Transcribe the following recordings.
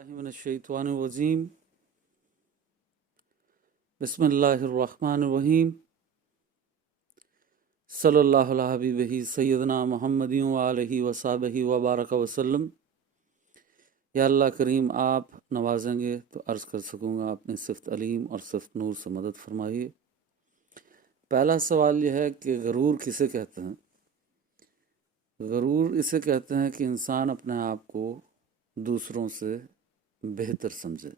من الشیطان الرجیم بسم اللہ الرحمن الرحیم صلی اللہ علیہ حبیبہ سیدنا محمد وآلہ وصحبہ وبارک وسلم۔ یا اللہ کریم آپ نوازیں گے تو عرض کر سکوں گا اپنے صفت علیم اور صفت نور سے مدد فرمائیے۔ پہلا سوال یہ ہے کہ غرور کسے کہتے ہیں؟ غرور اسے کہتے ہیں کہ انسان اپنے آپ کو دوسروں سے بہتر سمجھے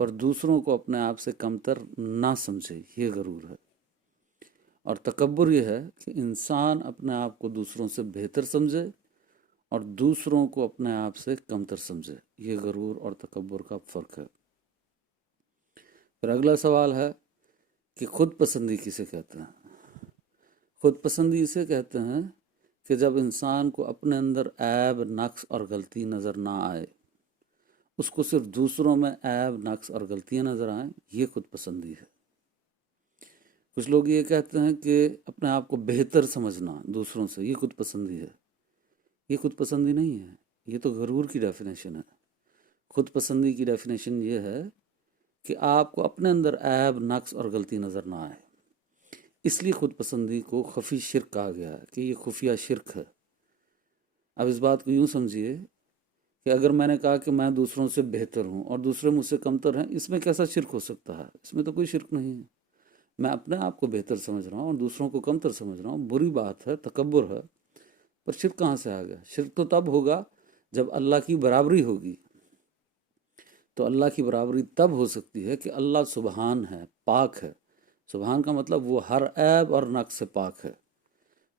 اور دوسروں کو اپنے آپ سے کمتر نہ سمجھے، یہ غرور ہے۔ اور تکبر یہ ہے کہ انسان اپنے آپ کو دوسروں سے بہتر سمجھے اور دوسروں کو اپنے آپ سے کمتر سمجھے، یہ غرور اور تکبر کا فرق ہے۔ پھر اگلا سوال ہے کہ خود پسندی کسے کہتے ہیں؟ خود پسندی اسے کہتے ہیں کہ جب انسان کو اپنے اندر عیب، نقص اور غلطی نظر نہ آئے، اس کو صرف دوسروں میں عیب، نقص اور غلطیاں نظر آئیں، یہ خود پسندی ہے۔ کچھ لوگ یہ کہتے ہیں کہ اپنے آپ کو بہتر سمجھنا دوسروں سے، یہ خود پسندی ہے۔ یہ خود پسندی نہیں ہے، یہ تو غرور کی ڈیفینیشن ہے۔ خود پسندی کی ڈیفینیشن یہ ہے کہ آپ کو اپنے اندر عیب، نقص اور غلطی نظر نہ آئے، اس لیے خود پسندی کو خفی شرک کہا گیا ہے کہ یہ خفیہ شرک ہے۔ اب اس بات کو یوں سمجھیے کہ اگر میں نے کہا کہ میں دوسروں سے بہتر ہوں اور دوسرے مجھ سے کمتر ہیں، اس میں کیسا شرک ہو سکتا ہے؟ اس میں تو کوئی شرک نہیں ہے۔ میں اپنے آپ کو بہتر سمجھ رہا ہوں اور دوسروں کو کمتر سمجھ رہا ہوں، بری بات ہے، تکبر ہے، پر شرک کہاں سے آ گیا؟ شرک تو تب ہوگا جب اللہ کی برابری ہوگی۔ تو اللہ کی برابری تب ہو سکتی ہے کہ اللہ سبحان ہے، پاک ہے۔ سبحان کا مطلب وہ ہر عیب اور نقص سے پاک ہے۔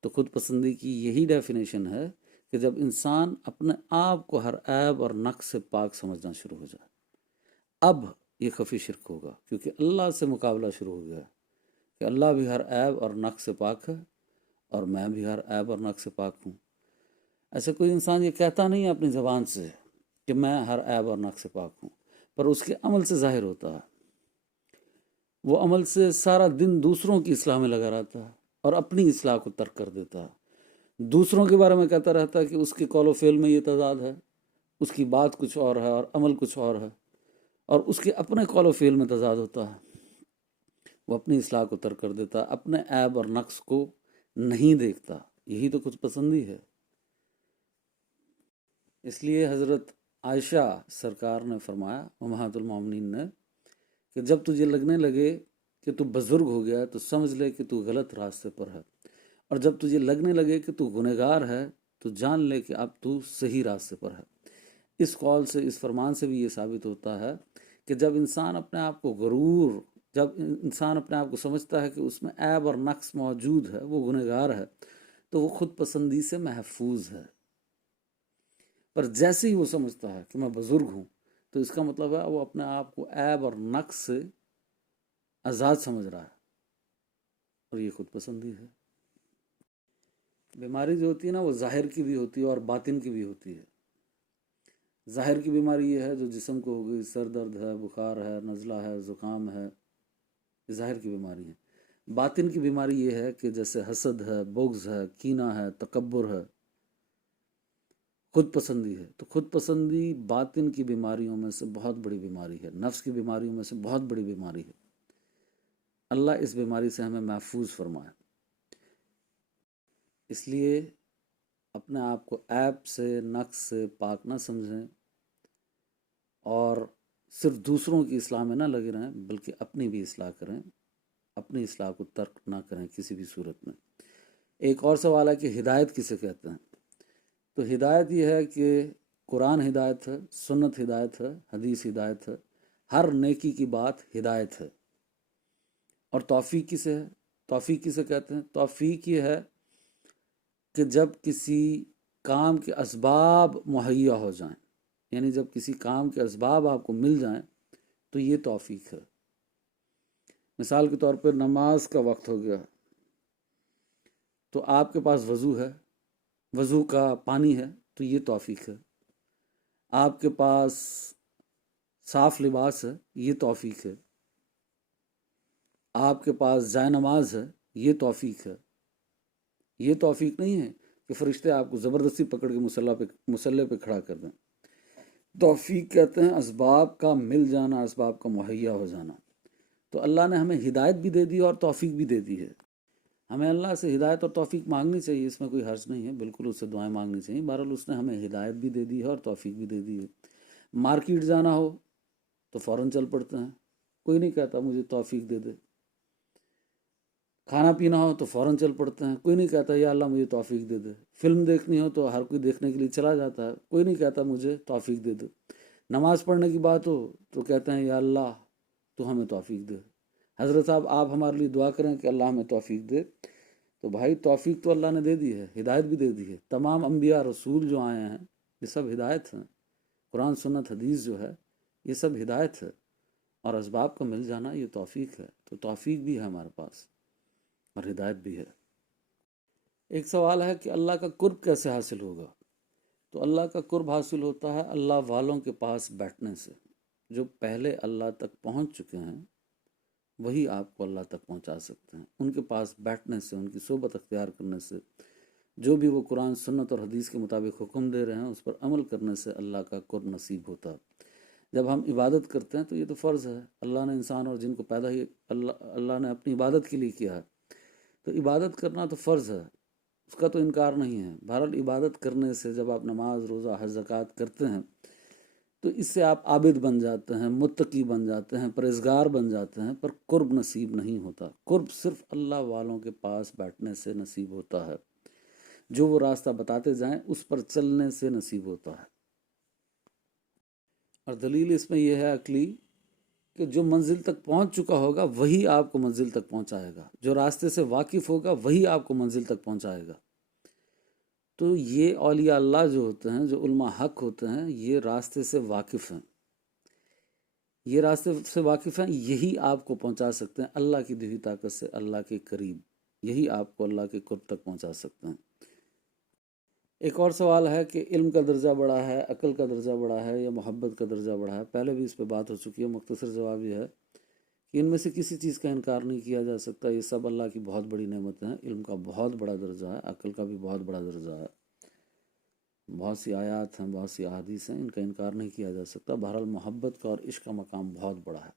تو خود پسندی کی یہی ڈیفینیشن ہے کہ جب انسان اپنے آپ کو ہر عیب اور نقص سے پاک سمجھنا شروع ہو جائے، اب یہ خفی شرک ہوگا، کیونکہ اللہ سے مقابلہ شروع ہو گیا کہ اللہ بھی ہر عیب اور نقص سے پاک ہے اور میں بھی ہر عیب اور نقص سے پاک ہوں۔ ایسے کوئی انسان یہ کہتا نہیں ہے اپنی زبان سے کہ میں ہر عیب اور نقص سے پاک ہوں، پر اس کے عمل سے ظاہر ہوتا ہے۔ وہ عمل سے سارا دن دوسروں کی اصلاح میں لگا رہتا ہے اور اپنی اصلاح کو ترک کر دیتا ہے۔ دوسروں کے بارے میں کہتا رہتا ہے کہ اس کے قول و فعل میں یہ تضاد ہے، اس کی بات کچھ اور ہے اور عمل کچھ اور ہے، اور اس کے اپنے قول و فعل میں تضاد ہوتا ہے۔ وہ اپنی اصلاح کو ترک کر دیتا ہے، اپنے عیب اور نقص کو نہیں دیکھتا۔ یہی تو خود پسندی ہے۔ اس لیے حضرت عائشہ سرکار نے فرمایا، امہات المومنین نے، کہ جب تجھے لگنے لگے کہ تو بزرگ ہو گیا تو سمجھ لے کہ تو غلط راستے پر ہے، اور جب تجھے لگنے لگے کہ تو گنہگار ہے تو جان لے کہ اب تو صحیح راستے پر ہے۔ اس قول سے، اس فرمان سے بھی یہ ثابت ہوتا ہے کہ جب انسان اپنے آپ کو غرور، جب انسان اپنے آپ کو سمجھتا ہے کہ اس میں عیب اور نقص موجود ہے، وہ گنہگار ہے، تو وہ خود پسندی سے محفوظ ہے۔ پر جیسے ہی وہ سمجھتا ہے کہ میں بزرگ ہوں، تو اس کا مطلب ہے وہ اپنے آپ کو عیب اور نقص سے آزاد سمجھ رہا ہے، اور یہ خود پسندی ہے۔ بیماری جو ہوتی ہے نا، وہ ظاہر کی بھی ہوتی ہے اور باطن کی بھی ہوتی ہے۔ ظاہر کی بیماری یہ ہے جو جسم کو ہو گئی، سر درد ہے، بخار ہے، نزلہ ہے، زکام ہے، یہ ظاہر کی بیماری ہے۔ باطن کی بیماری یہ ہے کہ جیسے حسد ہے، بغض ہے، کینہ ہے، تکبر ہے، خود پسندی ہے۔ تو خود پسندی باطن کی بیماریوں میں سے بہت بڑی بیماری ہے، نفس کی بیماریوں میں سے بہت بڑی بیماری ہے۔ اللہ اس بیماری سے ہمیں محفوظ فرمائے۔ اس لیے اپنے آپ کو عیب سے، نقص سے پاک نہ سمجھیں، اور صرف دوسروں کی اصلاح میں نہ لگے رہیں، بلکہ اپنی بھی اصلاح کریں، اپنی اصلاح کو ترک نہ کریں کسی بھی صورت میں۔ ایک اور سوال ہے کہ ہدایت کسے کہتے ہیں؟ تو ہدایت یہ ہے کہ قرآن ہدایت ہے، سنت ہدایت ہے، حدیث ہدایت ہے، ہر نیکی کی بات ہدایت ہے۔ اور توفیق کسے ہے؟ توفیق کسے کہتے ہیں؟ توفیق یہ ہے کہ جب کسی کام کے اسباب مہیا ہو جائیں، یعنی جب کسی کام کے اسباب آپ کو مل جائیں تو یہ توفیق ہے۔ مثال کے طور پر نماز کا وقت ہو گیا تو آپ کے پاس وضو ہے، وضو کا پانی ہے، تو یہ توفیق ہے۔ آپ کے پاس صاف لباس ہے، یہ توفیق ہے۔ آپ کے پاس جائے نماز ہے، یہ توفیق ہے۔ یہ توفیق نہیں ہے کہ فرشتے آپ کو زبردستی پکڑ کے مصلی پہ کھڑا کر دیں۔ توفیق کہتے ہیں اسباب کا مل جانا، اسباب کا مہیا ہو جانا۔ تو اللہ نے ہمیں ہدایت بھی دے دی اور توفیق بھی دے دی ہے۔ ہمیں اللہ سے ہدایت اور توفیق مانگنی چاہیے، اس میں کوئی حرج نہیں ہے، بالکل اس سے دعائیں مانگنی چاہیے۔ بہرحال اس نے ہمیں ہدایت بھی دے دی ہے اور توفیق بھی دے دی ہے۔ مارکیٹ جانا ہو تو فوراً چل پڑتے ہیں، کوئی نہیں کہتا مجھے توفیق دے دے۔ کھانا پینا ہو تو فوراً چل پڑتے ہیں، کوئی نہیں کہتا یا اللہ مجھے توفیق دے دے۔ فلم دیکھنی ہو تو ہر کوئی دیکھنے کے لیے چلا جاتا ہے، کوئی نہیں کہتا مجھے توفیق دے دے۔ نماز پڑھنے کی بات ہو تو کہتے ہیں یا اللہ تو ہمیں توفیق دے۔ حضرت صاحب آپ ہمارے لیے دعا کریں کہ اللہ ہمیں توفیق دے۔ تو بھائی توفیق تو اللہ نے دے دی ہے، ہدایت بھی دے دی ہے۔ تمام انبیاء رسول جو آئے ہیں یہ سب ہدایت ہیں، قرآن سنت حدیث جو ہے یہ سب ہدایت ہے، اور اسباب کا مل جانا یہ توفیق ہے۔ تو توفیق بھی ہے ہمارے پاس اور ہدایت بھی ہے۔ ایک سوال ہے کہ اللہ کا قرب کیسے حاصل ہوگا؟ تو اللہ کا قرب حاصل ہوتا ہے اللہ والوں کے پاس بیٹھنے سے۔ جو پہلے اللہ تک پہنچ چکے ہیں وہی آپ کو اللہ تک پہنچا سکتے ہیں، ان کے پاس بیٹھنے سے، ان کی صحبت اختیار کرنے سے، جو بھی وہ قرآن سنت اور حدیث کے مطابق حکم دے رہے ہیں اس پر عمل کرنے سے اللہ کا قرب نصیب ہوتا ہے۔ جب ہم عبادت کرتے ہیں تو یہ تو فرض ہے، اللہ نے انسان اور جن کو پیدا ہی اللہ نے اپنی عبادت کے لیے کیا ہے، تو عبادت کرنا تو فرض ہے، اس کا تو انکار نہیں ہے۔ بہرحال عبادت کرنے سے جب آپ نماز روزہ حج زکوٰۃ کرتے ہیں تو اس سے آپ عابد بن جاتے ہیں، متقی بن جاتے ہیں، پرہیزگار بن جاتے ہیں، پر قرب نصیب نہیں ہوتا۔ قرب صرف اللہ والوں کے پاس بیٹھنے سے نصیب ہوتا ہے، جو وہ راستہ بتاتے جائیں اس پر چلنے سے نصیب ہوتا ہے۔ اور دلیل اس میں یہ ہے عقلی کہ جو منزل تک پہنچ چکا ہوگا وہی آپ کو منزل تک پہنچائے گا، جو راستے سے واقف ہوگا وہی آپ کو منزل تک پہنچائے گا۔ تو یہ اولیاء اللہ جو ہوتے ہیں، جو علماء حق ہوتے ہیں، یہ راستے سے واقف ہیں، یہ راستے سے واقف ہیں، یہی آپ کو پہنچا سکتے ہیں اللہ کی دی ہوئی طاقت سے اللہ کے قریب، یہی آپ کو اللہ کے قرب تک پہنچا سکتے ہیں۔ ایک اور سوال ہے کہ علم کا درجہ بڑا ہے، عقل کا درجہ بڑا ہے یا محبت کا درجہ بڑا ہے؟ پہلے بھی اس پہ بات ہو چکی ہے، مختصر جواب یہ ہے کہ ان میں سے کسی چیز کا انکار نہیں کیا جا سکتا، یہ سب اللہ کی بہت بڑی نعمتیں ہیں۔ علم کا بہت بڑا درجہ ہے، عقل کا بھی بہت بڑا درجہ ہے، بہت سی آیات ہیں، بہت سی احادیث ہیں، ان کا انکار نہیں کیا جا سکتا۔ بہرحال محبت کا اور عشق کا مقام بہت بڑا ہے،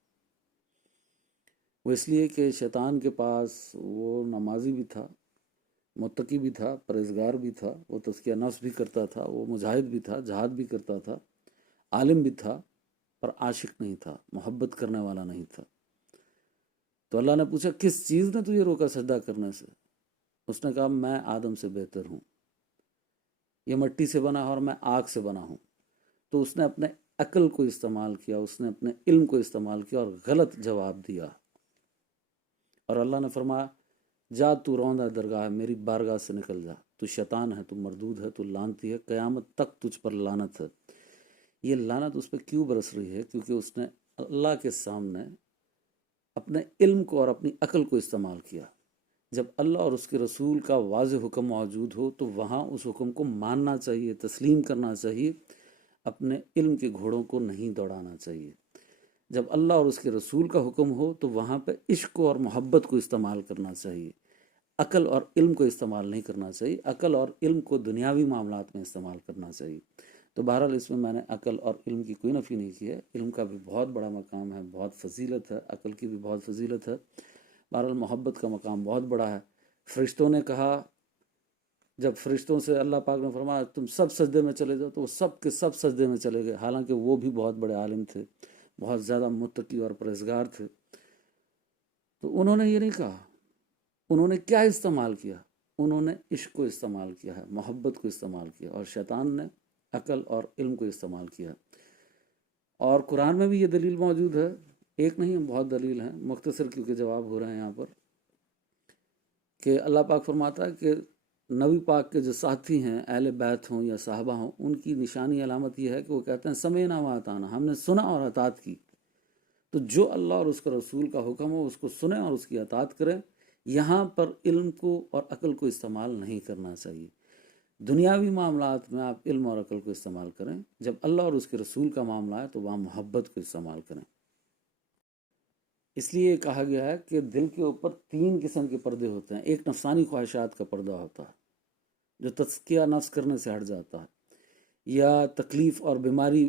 وہ اس لیے کہ شیطان کے پاس وہ نمازی بھی تھا، متقی بھی تھا، پرہیزگار بھی تھا، وہ تزکیہ نفس بھی کرتا تھا، وہ مجاہد بھی تھا، جہاد بھی کرتا تھا، عالم بھی تھا، پر عاشق نہیں تھا، محبت کرنے والا نہیں تھا۔ تو اللہ نے پوچھا کس چیز نے تجھے روکا سجدہ کرنے سے؟ اس نے کہا میں آدم سے بہتر ہوں، یہ مٹی سے بنا ہے اور میں آگ سے بنا ہوں۔ تو اس نے اپنے عقل کو استعمال کیا، اس نے اپنے علم کو استعمال کیا اور غلط جواب دیا، اور اللہ نے فرمایا جا تو روندہ درگاہ ہے، میری بارگاہ سے نکل جا، تو شیطان ہے، تو مردود ہے، تو لعنتی ہے، قیامت تک تجھ پر لعنت ہے۔ یہ لعنت اس پہ کیوں برس رہی ہے؟ کیونکہ اس نے اللہ کے سامنے اپنے علم کو اور اپنی عقل کو استعمال کیا۔ جب اللہ اور اس کے رسول کا واضح حکم موجود ہو تو وہاں اس حکم کو ماننا چاہیے، تسلیم کرنا چاہیے، اپنے علم کے گھوڑوں کو نہیں دوڑانا چاہیے۔ جب اللہ اور اس کے رسول کا حکم ہو تو وہاں پہ عشق اور محبت کو استعمال کرنا چاہیے، عقل اور علم کو استعمال نہیں کرنا چاہیے، عقل اور علم کو دنیاوی معاملات میں استعمال کرنا چاہیے۔ تو بہرحال اس میں نے عقل اور علم کی کوئی نفی نہیں کی ہے، علم کا بھی بہت بڑا مقام ہے، بہت فضیلت ہے، عقل کی بھی بہت فضیلت ہے، بہرحال محبت کا مقام بہت بڑا ہے۔ فرشتوں نے کہا، جب فرشتوں سے اللہ پاک نے فرمایا تم سب سجدے میں چلے جاؤ، تو وہ سب کے سب سجدے میں چلے گئے، حالانکہ وہ بھی بہت بڑے عالم تھے، بہت زیادہ متقی اور پرہیزگار تھے۔ تو انہوں نے یہ نہیں کہا، انہوں نے کیا استعمال کیا؟ انہوں نے عشق کو استعمال کیا ہے، محبت کو استعمال کیا، اور شیطان نے عقل اور علم کو استعمال کیا۔ اور قرآن میں بھی یہ دلیل موجود ہے، ایک نہیں بہت دلیل ہیں، مختصر کیونکہ جواب ہو رہے ہیں یہاں پر، کہ اللہ پاک فرماتا ہے کہ نبی پاک کے جو ساتھی ہیں، اہل بیت ہوں یا صحابہ ہوں، ان کی نشانی علامت یہ ہے کہ وہ کہتے ہیں سمعنا وأطعنا، ہم نے سنا اور اطاعت کی۔ تو جو اللہ اور اس کا رسول کا حکم ہو اس کو سنیں اور اس کی اطاعت کریں۔ یہاں پر علم کو اور عقل کو استعمال نہیں کرنا چاہیے۔ دنیاوی معاملات میں آپ علم اور عقل کو استعمال کریں، جب اللہ اور اس کے رسول کا معاملہ ہے تو وہاں محبت کو استعمال کریں۔ اس لیے کہا گیا ہے کہ دل کے اوپر 3 قسم کے پردے ہوتے ہیں۔ ایک نفسانی خواہشات کا پردہ ہوتا ہے جو تزکیہ نفس کرنے سے ہٹ جاتا ہے، یا تکلیف اور بیماری